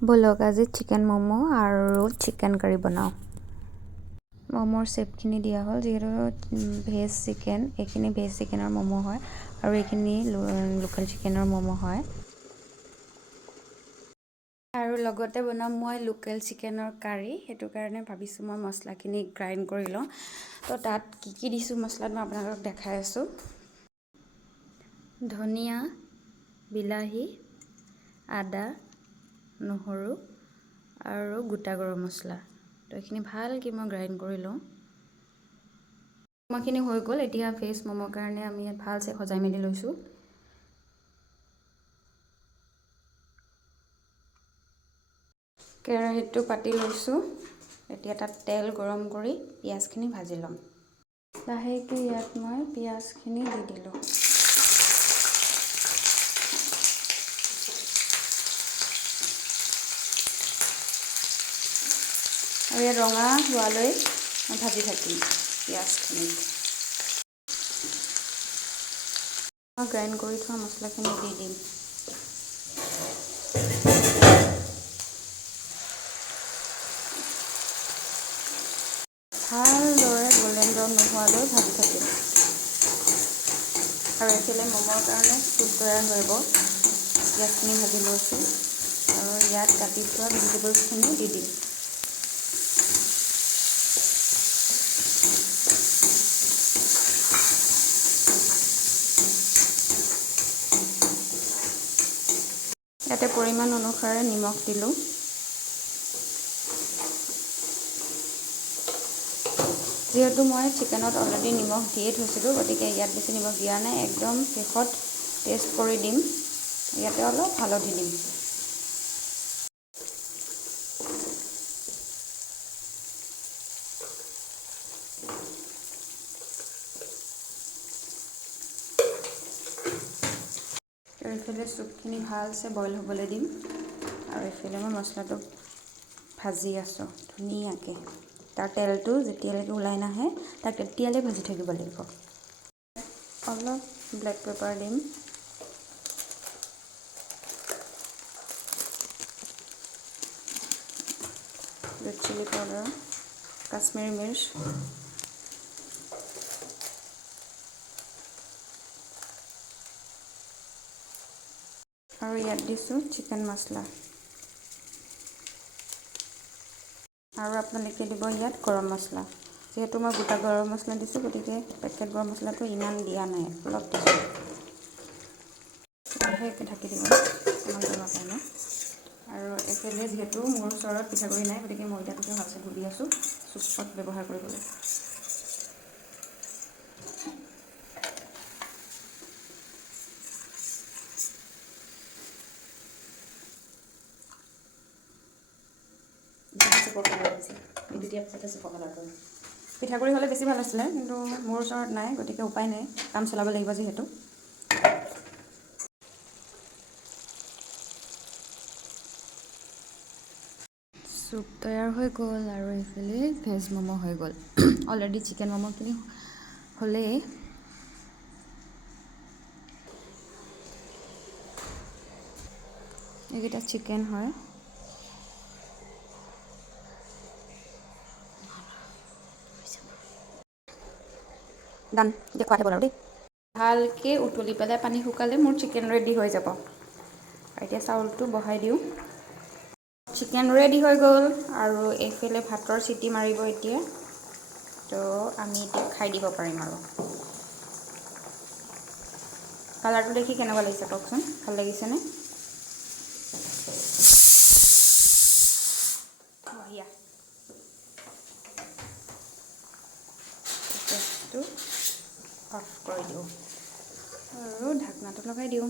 বলক আজি চিকেন ম'ম' আৰু চিকেন কাৰী বনাওঁ। ম'মৰ চেপখিনি দিয়া হ'ল, যিহেতু ভেজ চিকেন, এইখিনি ভেজ চিকেনৰ ম'ম' হয় আৰু এইখিনি লোকেল চিকেনৰ ম'ম' হয়। আৰু লগতে বনাম মই লোকেল চিকেনৰ কাৰী, সেইটো কাৰণে ভাবিছোঁ মই মছলাখিনি গ্ৰাইণ্ড কৰি লওঁ। তো তাত কি দিছোঁ মছলাত মই আপোনালোকক দেখাই আছোঁ। ধনিয়া, বিলাহী, আদা, নহৰু আৰু গোটা গৰম মছলা। তো এইখিনি ভালকৈ মই গ্ৰাইণ্ড কৰি লওঁ। ম'ম'খিনি হৈ গ'ল। এতিয়া ভেজ ম'ম'ৰ কাৰণে আমি ইয়াত ভালছে সজাই মেলি লৈছোঁ। কেৰাহীটো পাতি লৈছোঁ। এতিয়া তাত তেল গৰম কৰি পিঁয়াজখিনি ভাজি ল'ম। লাহেকৈ ইয়াত মই পিঁয়াজখিনি দি দিলোঁ। আৰু ইয়াত ৰঙা হোৱালৈ মই ভাজি থাকিম পিঁয়াজখিনি। মই গ্ৰাইণ্ড কৰি থোৱা মছলাখিনি দি দিম। ভালদৰে গল্ডেন ব্ৰাউন নোহোৱালৈ ভাজি থাকিম। আৰু এইফালে ম'মৰ কাৰণে চুপ তৈয়াৰ হৈ গ'ল। পিঁয়াজখিনি ভাজি লৈছোঁ আৰু ইয়াত কাটি থোৱা ভেজিটেবলছখিনি দি দিম। ইয়াতে পৰিমাণ অনুসাৰে নিমখ দিলোঁ। যিহেতু মই চিকেনত অলৰেডি নিমখ দিয়ে থৈছিলোঁ, গতিকে ইয়াত বেছি নিমখ দিয়া নাই। একদম শেষত টেষ্ট কৰি দিম। ইয়াতে অলপ হালধি দিম। আৰু এইফালে চুপখিনি ভালছে বইল হ'বলৈ দিম। আৰু এইফালে মই মছলাটো ভাজি আছোঁ ধুনীয়াকৈ। তাৰ তেলটো যেতিয়ালৈকে ওলাই নাহে তাক তেতিয়ালৈ ভাজি থাকিব লাগিব। অলপ ব্লেক পেপাৰ দিম। ৰেড চিলি পাউডাৰ, কাশ্মীৰী মিৰ্চ, আৰু ইয়াত দিছোঁ চিকেন মছলা। আৰু আপোনালোকে দিব ইয়াত গৰম মছলা। যিহেতু মই গোটা গৰম মছলা দিছোঁ, গতিকে পেকেট গৰম মছলাটো ইমান দিয়া নাই, অলপ দিছোঁ। লাহেকৈ ঢাকি দিব অকণমান দিনৰ কাৰণে। আৰু এইফালে যিহেতু মোৰ ওচৰত পিঠাগুড়ি নাই, গতিকে ময়দাটোকে ভালকৈ গুলি আছোঁ চুপত ব্যৱহাৰ কৰিবলৈ। পিঠাগুড়ি হ'লে বেছি ভাল আছিলে, কিন্তু মোৰ ওচৰত নাই, গতিকে উপায় নাই, কাম চলাব লাগিব যিহেতু। চুপ তৈয়াৰ হৈ গ'ল আৰু এইফালে ভেজ ম'ম' হৈ গ'ল। অলৰেডি চিকেন ম'ম'খিনি হ'লেই। এইকেইটা চিকেন হয়। ডান, এতিয়া খোৱা যাব আৰু দেই। ভালকৈ উতলি পেলাই পানী শুকালে মোৰ চিকেন ৰেডি হৈ যাব। এতিয়া চাউলটো বহাই দিওঁ। চিকেন ৰেডি হৈ গ'ল আৰু এইফালে ভাতৰ চিটি মাৰিব এতিয়া। তো আমি এতিয়া খাই দিব পাৰিম আৰু। কালাৰটো দেখি কেনেকুৱা লাগিছে কওকচোন, ভাল লাগিছেনে? বঢ়িয়া। গেছটো অফ কৰি দিওঁ আৰু ঢাকনাটো লগাই দিওঁ।